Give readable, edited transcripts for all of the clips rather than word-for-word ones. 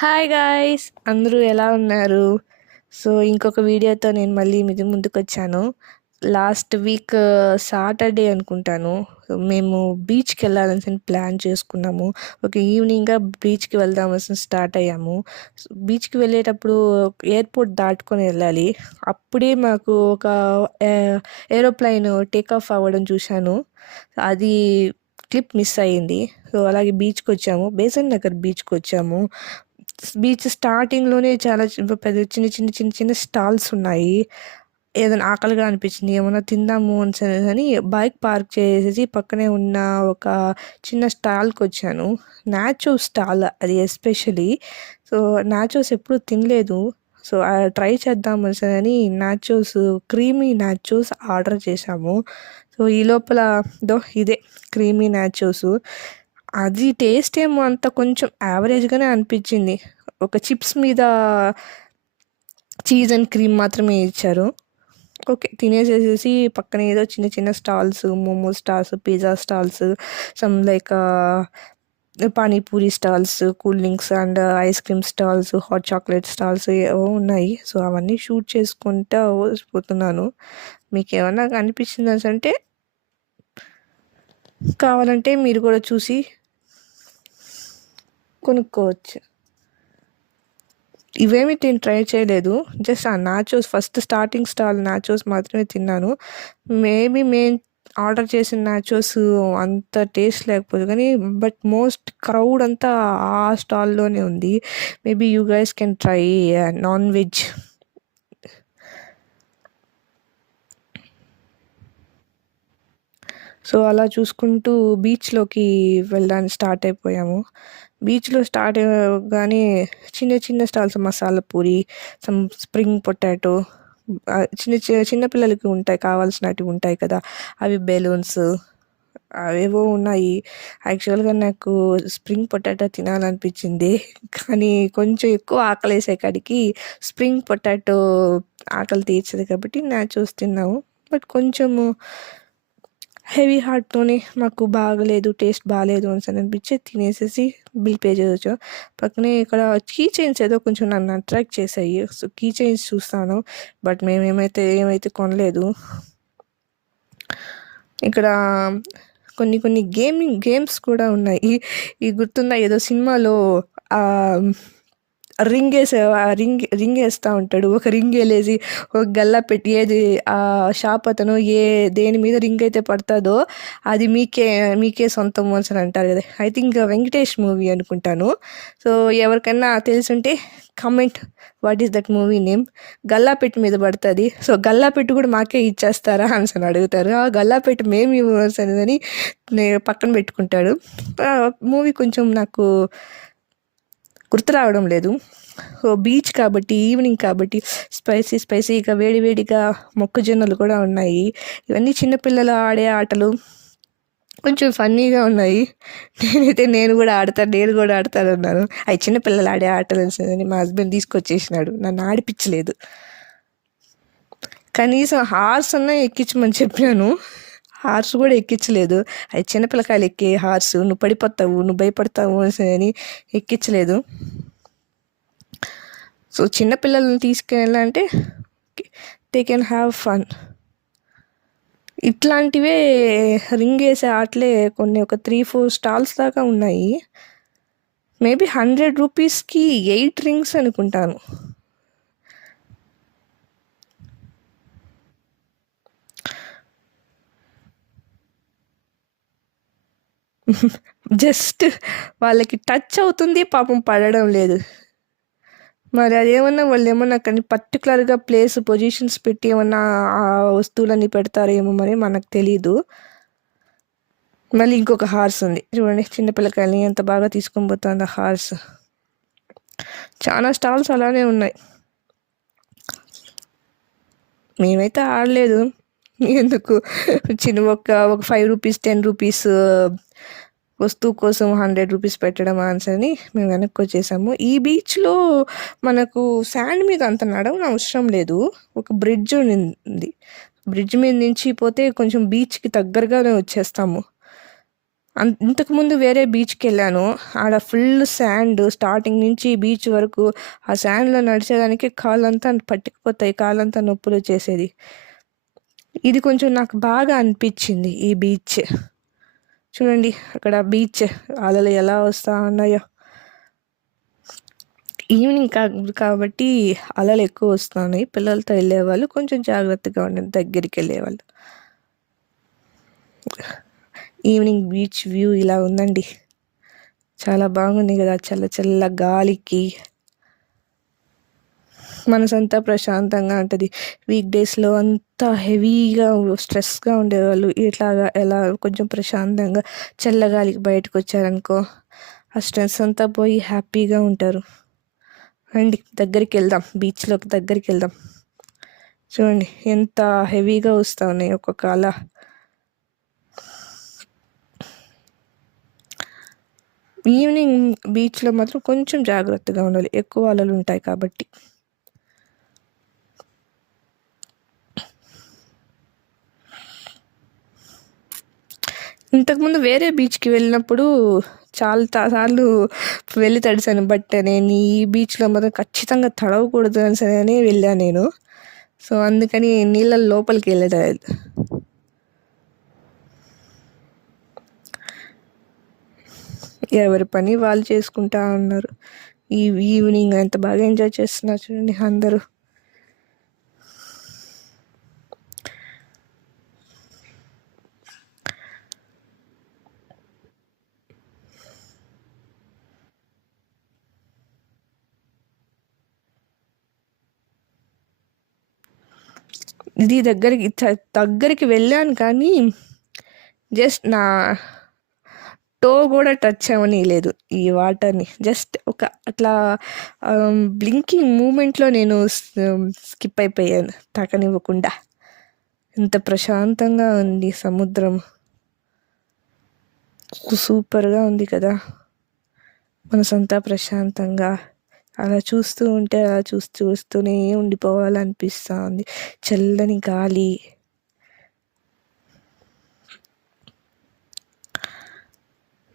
Hi guys! అందరూ ఎలా ఉన్నారు? సో, ఇంకొక వీడియోతో నేను మళ్ళీ మీ ముందుకొచ్చాను. లాస్ట్ వీక్ సాటర్‌డే అనుకుంటాను. మేము బీచ్‌కెళ్ళాలనేసి ప్లాన్ చేసుకున్నాము. ఒక ఈవినింగ్‌గా బీచ్‌కి వెళ్దామనేసి స్టార్ట్ అయ్యాము. బీచ్‌కి వెళ్ళేటప్పుడు ఎయిర్‌పోర్ట్ దాటుకొని వెళ్ళాలి. అప్పుడే మాకు ఒక ఏరోప్లేన్ టేక్ ఆఫ్ అవ్వడం చూశాను. అది క్లిప్ మిస్ అయ్యింది. సో, అలాగే బీచ్‌కొచ్చాము. బేసన్ నగర్ బీచ్‌కొచ్చాము. బీచ్ స్టార్టింగ్‌లోనే చాలా పెద్ద చిన్న స్టాల్స్ ఉన్నాయి. ఏదైనా ఆకలిగా అనిపించింది. ఏమన్నా తిందాము అని బైక్ పార్క్ చేసేసి పక్కనే ఉన్న ఒక చిన్న స్టాల్‌కొచ్చాను. నాచో స్టాల్ అది ఎస్పెషల్లీ. సో, నాచోస్ ఎప్పుడు తినలేదు. సో, ట్రై చేద్దాం అని నాచోస్ క్రీమీ నాచోస్ ఆర్డర్ చేశాము. సో, ఈ లోపల ఇదే క్రీమీ నాచోసు. అది టేస్ట్ ఏమో అంత కొంచెం యావరేజ్‌గానే అనిపించింది. ఒక చిప్స్ మీద చీజ్ అండ్ క్రీమ్ మాత్రమే ఇచ్చారు. ఓకే. తినేసేసేసి పక్కన ఏదో చిన్న stalls, momo stalls, pizza stalls, some like panipuri stalls, cool drinks and ice cream stalls, hot chocolate stalls ఏవో ఉన్నాయి. సో, అవన్నీ షూట్ చేసుకుంటా పోతున్నాను. మీకేమన్నా అనిపించిందనంటే కావాలంటే మీరు కూడా చూసి కొనుక్కోవచ్చు. ఇవేమి నేను ట్రై చేయలేదు. జస్ట్ ఆ nachos first starting stall nachos మాత్రమే తిన్నాను. మేబీ ఆర్డర్ చేసిన నాచోస్ అంత టేస్ట్ లేకపోదు కానీ బట్ మోస్ట్ క్రౌడ్ అంతా ఆ స్టాల్‌లోనే ఉంది. Maybe you guys can try non veg. So, అలా చూసుకుంటూ బీచ్‌లోకి వెళ్ళడానికి స్టార్ట్ అయిపోయాము. బీచ్‌లో స్టార్ట్ అవ్వగానే చిన్న stalls masala puri, some spring potato, చిన్న పిల్లలకి ఉంటాయి కావాల్సినటివి ఉంటాయి కదా! అవి బెలూన్స్ అవేవో ఉన్నాయి. యాక్చువల్‌గా నాకు స్ప్రింగ్ పొటాటో తినాలనిపించింది. కానీ కొంచెం ఎక్కువ ఆకలేసే కాడికి స్ప్రింగ్ పొటాటో ఆకలి తీర్చదు కాబట్టి నాచోస్ తిన్నాము. బట్ కొంచెము హెవీ హార్ట్‌తోనే మాకు బాగలేదు, టేస్ట్ బాలేదు అనిపించి తినేసేసి బిల్ పే చేయొచ్చు. పక్కనే ఇక్కడ కీ చైన్స్ ఏదో కొంచెం నన్ను అట్రాక్ట్ చేశాయి. సో, కీ చైన్స్ చూస్తాను. బట్ ఏమైతే కొనలేదు. ఇక్కడ కొన్ని గేమ్స్ కూడా ఉన్నాయి. గుర్తుందా ఏదో సినిమాలో రింగేస్తా ఉంటాడు. ఒక రింగేలేసి ఒక గల్లా పెట్టి షాప్ అతను దేని మీద రింగ్ అయితే పడతాదో అది మీకే సొంతం అని అంటారు కదా! ఐ థింక్ వెంకటేష్ మూవీ అనుకుంటాను. సో, ఎవరికైనా తెలిసుంటే comment what is that movie name? గల్లాపెట్టు మీద పడుతుంది. సో, గల్లాపెట్టు కూడా మాకే ఇచ్చేస్తారా అని అడుగుతారు. ఆ గల్లాపెట్టు మేము ఇవ్వమని పక్కన పెట్టుకుంటాడు. మూవీ కొంచెం నాకు గుర్తు రావడం లేదు. సో, బీచ్ కాబట్టి ఈవినింగ్ కాబట్టి స్పైసీగా వేడిగా మొక్కజొన్నలు కూడా ఉన్నాయి. ఇవన్నీ చిన్నపిల్లలు ఆడే ఆటలు. కొంచెం ఫన్నీగా ఉన్నాయి. నేను కూడా ఆడతాను అన్నాను. అవి చిన్నపిల్లలు ఆడే ఆటలు అని మా హస్బెండ్ తీసుకొచ్చేసినాడు. నన్ను ఆడిపించలేదు. కనీసం హార్స్ అన్నా ఎక్కించమని చెప్పాను. హార్స్ కూడా ఎక్కించలేదు. అది చిన్నపిల్లకాయలు ఎక్కే హార్స్. నువ్వు పడిపోతావు, నువ్వు భయపడతావు అని ఎక్కించలేదు. సో, చిన్నపిల్లల్ని తీసుకెళ్ళాలంటే దే కెన్ హ్యావ్ ఫన్. ఇట్లాంటివే రింగ్ వేసే ఆటలే కొన్ని ఒక 3-4 స్టాల్స్ దాకా ఉన్నాయి. మేబీ 100 రూపీస్కి 8 రింగ్స్ అనుకుంటాను. జస్ట్ వాళ్ళకి టచ్ అవుతుంది, పాపం పడడం లేదు. మరి అదేమన్నా వాళ్ళేమన్నా కానీ పర్టికులర్‌గా పొజిషన్స్ పెట్టి ఏమన్నా ఆ వస్తువులన్నీ పెడతారేమో మరి మనకు తెలీదు. మళ్ళీ ఇంకొక హార్స్ ఉంది. చూడండి చిన్న పిల్లకాయల్ని ఎంత బాగా తీసుకొని పోతుందో హార్స్. చాలా స్టాల్స్ అలానే ఉన్నాయి. మేమైతే ఆడలేదు. ఎందుకు ఒక 5 రూపీస్, 10 రూపీస్ వస్తువు కోసం 100 రూపీస్ పెట్టడం అని మేము వెనక్కి వచ్చేసాము. ఈ బీచ్‌లో మనకు శాండ్ మీద అంత నడవనవసరం లేదు. ఒక బ్రిడ్జ్ ఉంది. బ్రిడ్జ్ మీద నుంచి పోతే కొంచెం బీచ్‌కి దగ్గరగానే వచ్చేస్తాము. ఇంతకుముందు వేరే బీచ్‌కెళ్ళాను. ఆడ ఫుల్ శాండ్ స్టార్టింగ్ నుంచి బీచ్ వరకు. ఆ శాండ్‌లో నడిచేదానికి కాళ్ళంతా పట్టుకుపోతాయి. కాళ్ళంతా నొప్పులొచ్చేసేది. ఇది కొంచెం నాకు బాగా అనిపిచ్చింది ఈ బీచ్. చూడండి అక్కడ బీచ్ అలలు ఎలా వస్తా ఉన్నాయో. ఈవినింగ్ కాబట్టి అలలు ఎక్కువ వస్తున్నాయి. పిల్లలతో వెళ్ళేవాళ్ళు కొంచెం జాగ్రత్తగా ఉండండి దగ్గరికెళ్ళేవాళ్ళు. ఈవినింగ్ బీచ్ వ్యూ ఇలా ఉందండి. చాలా బాగుంది కదా! చల్ల చల్ల గాలికి మనసంతా ప్రశాంతంగా ఉంటది. వీక్ డేస్‌లో అంతా హెవీగా స్ట్రెస్‌గా ఉండేవాళ్ళు ఇట్లాగా ఎలా కొంచెం ప్రశాంతంగా చల్లగాలికి బయటకొచ్చారనుకో, ఆ స్ట్రెస్ అంతా పోయి హ్యాపీగా ఉంటారు. రండి దగ్గరికెళ్దాం. బీచ్‌లోకి దగ్గరికెళ్దాం. చూడండి ఎంత హెవీగా వస్తా ఉన్నాయి ఒక్కొక్క అల. ఈవినింగ్ బీచ్‌లో మాత్రం కొంచెం జాగ్రత్తగా ఉండాలి. ఎక్కువ అలలుంటాయి కాబట్టి. ఇంతకుముందు వేరే బీచ్‌కి వెళ్ళినప్పుడు చాలా సార్లు వెళ్ళి తడిసాను. బట్ నేను ఈ బీచ్‌లో మాత్రం ఖచ్చితంగా తడవకూడదు అనేసని వెళ్ళా నేను. సో, అందుకని నీళ్ళ లోపలికి వెళ్ళలేదు. ఎవరి పని వాళ్ళు చేసుకుంటా ఉన్నారు. ఈ ఈవినింగ్ ఎంత బాగా ఎంజాయ్ చేస్తున్నారు చూడండి అందరూ. ఇది దగ్గరికి వెళ్ళాను కానీ జస్ట్ నా టో కూడా టచ్ అవ్వనీయలేదు ఈ వాటర్‌ని. జస్ట్ ఒక అట్లా బ్లింకింగ్ మూవ్‌మెంట్‌లో నేను స్కిప్ అయిపోయాను తాకనివ్వకుండా. ఎంత ప్రశాంతంగా ఉంది సముద్రం. సూపర్‌గా ఉంది కదా! మనసంతా ప్రశాంతంగా అలా చూస్తూ ఉంటే అలా చూస్తూనే ఉండిపోవాలనిపిస్తా ఉంది. చల్లని గాలి.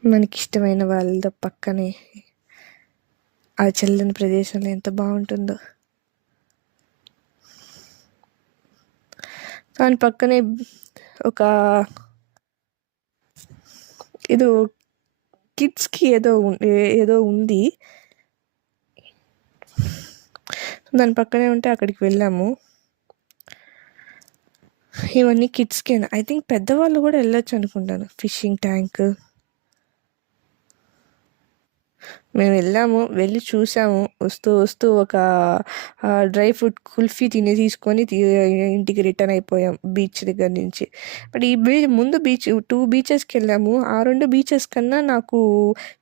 మనకిష్టమైన వాళ్ళతో పక్కనే ఆ చల్లని ప్రదేశంలో ఎంత బాగుంటుందో. దాని పక్కనే ఒక ఏదో కిడ్స్‌కి ఏదో ఉంది. దాని పక్కనే ఉంటే అక్కడికి వెళ్ళాము. ఇవన్నీ కిడ్స్‌కేనా? ఐ థింక్ పెద్దవాళ్ళు కూడా వెళ్ళొచ్చు అనుకుంటాను. Fishing tank. మేము వెళ్ళి చూసాము. వస్తూ ఒక డ్రై ఫ్రూట్ కుల్ఫీ తీసుకొని ఇంటికి రిటర్న్ అయిపోయాం బీచ్ దగ్గర నుంచి. బట్ ముందు 2 బీచెస్‌కి వెళ్ళాము. ఆ 2 బీచెస్ కన్నా నాకు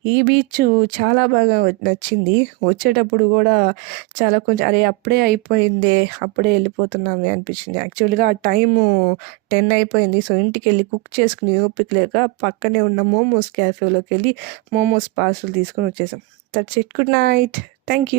ఈ బీచ్ చాలా బాగా నచ్చింది. వచ్చేటప్పుడు కూడా చాలా కొంచెం అరే! అప్పుడే అయిపోయిందే, అప్పుడే వెళ్ళిపోతున్నామే అనిపించింది. యాక్చువల్‌గా ఆ టైము 10 అయిపోయింది. సో, ఇంటికెళ్ళి కుక్ చేసుకునే ఓపిక లేక పక్కనే ఉన్న మోమోస్ క్యాఫేలోకెళ్ళి మోమోస్ పార్సెల్ తీసుకొని వచ్చేసాం. That's it. Good night. Thank you.